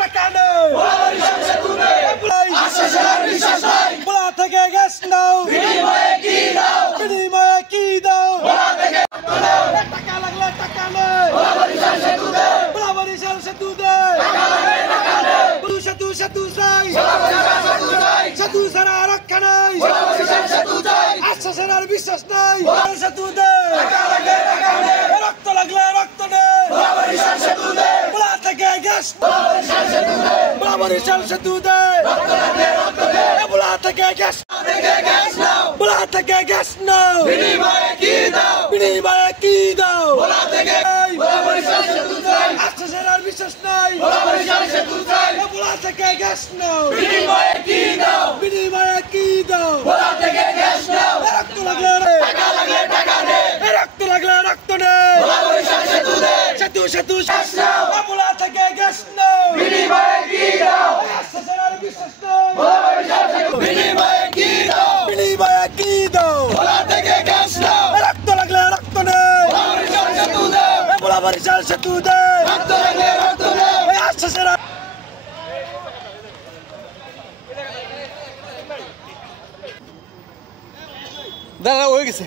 টাকা নেই বলা থেকে গ্যাস নাও বিনিময়ে কি দাও টাকা লাগলে টাকা নেই বলা বরিশাল সেতু দে সেতু চাই সেতু ছাড়া রক্ষা নাই আশ্বাসের আর বিশ্বাস নাই সেতু দে রক্ত লাগলে রক্ত নেই বলা থেকে গ্যাস বলা বরিশাল সেতু দে বলা থেকে গ্যাস বলা থেকে গ্যাস নাও বিনিময়ে কি দাও আশ্বাসের আর বিশ্বাস নাই বলা থেকে গ্যাস নাও বিনিময়ে কি দাও রক্ত লাগলে রক্ত লাগলে রক্ত নেই সেতু বলা থেকে গ্যাস নাও আশ্বাসের আর বিশ্বাস নাই বিনিময়ে কি দাও রক্ত লাগলে রক্ত নেই বলা বরিশাল সেতু দে আশ্বাসের দাদা হয়ে গেছে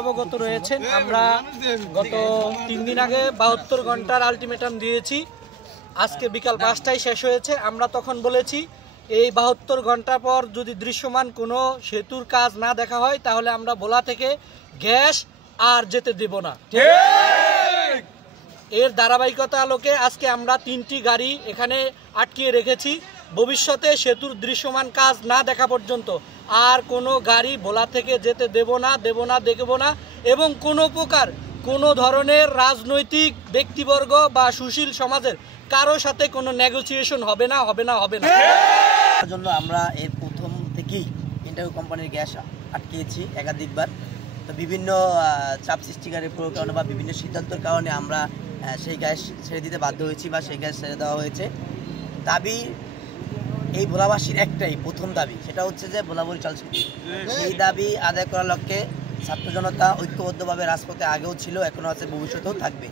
অবগত রয়েছেন আমরা গত 3 দিন আগে 72 ঘন্টার আলটিমেটাম দিয়েছি। আজকে বিকাল 5টায় শেষ হয়েছে। আমরা তখন বলেছি এই 72 ঘন্টা পর যদি দৃশ্যমান কোনো সেতুর কাজ না দেখা হয় তাহলে আমরা ভোলা থেকে গ্যাস আর যেতে দেব না। এর ধারাবাহিকতা আলোকে আজকে আমরা 3টি গাড়ি এখানে আটকিয়ে রেখেছি। ভবিষ্যতে সেতুর দৃশ্যমান কাজ না দেখা পর্যন্ত আর কোনো গাড়ি ভোলা থেকে যেতে দেব না দেখব না এবং কোনো ধরনের রাজনৈতিক ব্যক্তিবর্গ বা সুশীল সমাজের কারো সাথে কোনো নেগোসিয়েশন হবে না। জন্য আমরা এর প্রথম থেকেই ইন্টারভিউ কোম্পানির গ্যাস আটকিয়েছি একাধিকবার। তো বিভিন্ন চাপ সৃষ্টিকারীর কারণে বা বিভিন্ন সিদ্ধান্তের কারণে আমরা সেই গ্যাস ছেড়ে দিতে বাধ্য হয়েছি বা সেই গ্যাস ছেড়ে দেওয়া হয়েছে। দাবি এই ভোলাবাসীর একটাই প্রথম দাবি, সেটা হচ্ছে যে ভোলা বরিশাল সেতু। সেই দাবি আদায় করার লক্ষ্যে ছাত্র জনতা ঐক্যবদ্ধভাবে রাজপথে আগেও ছিল, এখনো আছে, ভবিষ্যতেও থাকবে।